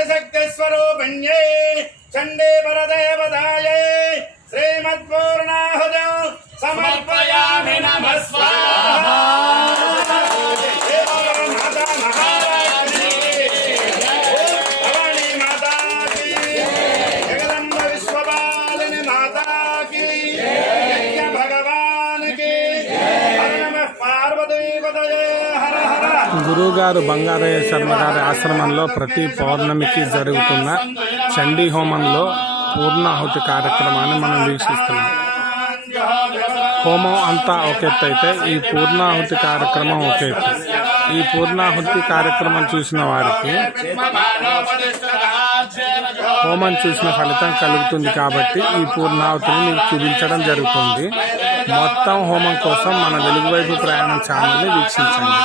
त्रिशक्ति स्वरूपिण्यै चण्डे परदेवतायै श्रीमत्पूर्णाहुतिं समर्पयामि नमः स्वाहा। माता महारानी भवानी माता की जगदम्ब विश्वपालिनी माता की यज्ञ भगवान की हर नमः पार्वती पतये हर हर। గురువుగారు బంగారయ్య శర్మ గారి ఆశ్రమంలో ప్రతి పౌర్ణమికి జరుగుతున్న చండీ హోమంలో పూర్ణాహుతి కార్యక్రమాన్ని మనం వీక్షిస్తున్నాం. హోమం అంతా ఒక ఎత్తు అయితే ఈ పూర్ణాహుతి కార్యక్రమం ఒక ఎత్తు. ఈ పూర్ణాహుతి కార్యక్రమం చూసిన వారికి హోమం చూసిన ఫలితం కలుగుతుంది కాబట్టి ఈ పూర్ణాహుతిని మీకు చూపించడం జరుగుతుంది. మొత్తం హోమం కోసం మన వెలుగువైపు ప్రయాణం ఛానల్ని వీక్షించండి.